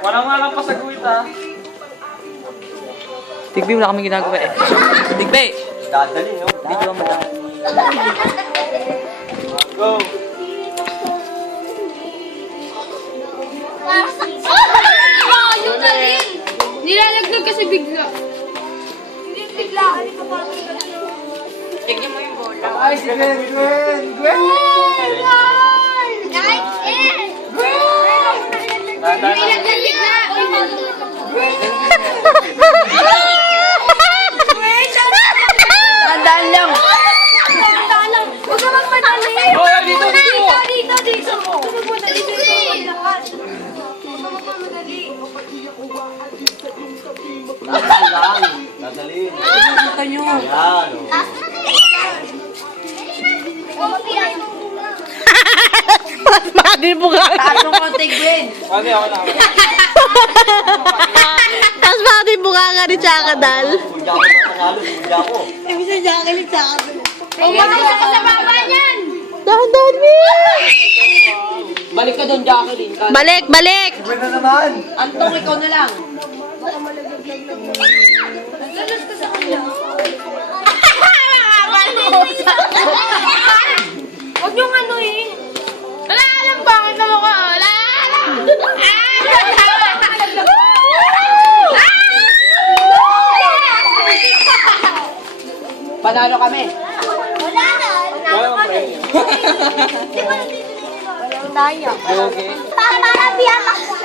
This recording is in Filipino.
Walang nga lang pasagwit ha. Tigbi, wala kami ginagawa eh. Tigbi! Dadali, no? Video mo lang. Go! Yun na rin! Nilalagdag kasi bigla. Hindi bigla. Tignan mo yung bola. Ay, si Gwen! Gwen! Gwen! Nice! Dadali. Nilalagdag bigla. Tandaan lang. Huwag ka magpadali. Oh, dito, dito! Dito. Huwag ka magpadali. Huwag ka magpadali. Dadali. Nakita nyo. Yan, oh. Mas bagay mo nga. Tatlong konti, Gwen. Ano, ako na. Mas bagay mo nga ni Chakadal. Pudya ko na panalo, pudya ko. Ibig sa Jacqueline, Chakadal. Umakasya ka sa baba niyan. Dahan-dahan mo. Balik ka doon, Jacqueline. Balik, balik. Gwen na naman! Antong, ikaw na lang. Nagalas ka sa kanya. Huwag yung ano eh. Wala alam bakit na mukha. Wala alam. Panalo kami. Wala na. Walang premium. Di ba nandito? Walang tayo. Okay. Para biyak ako.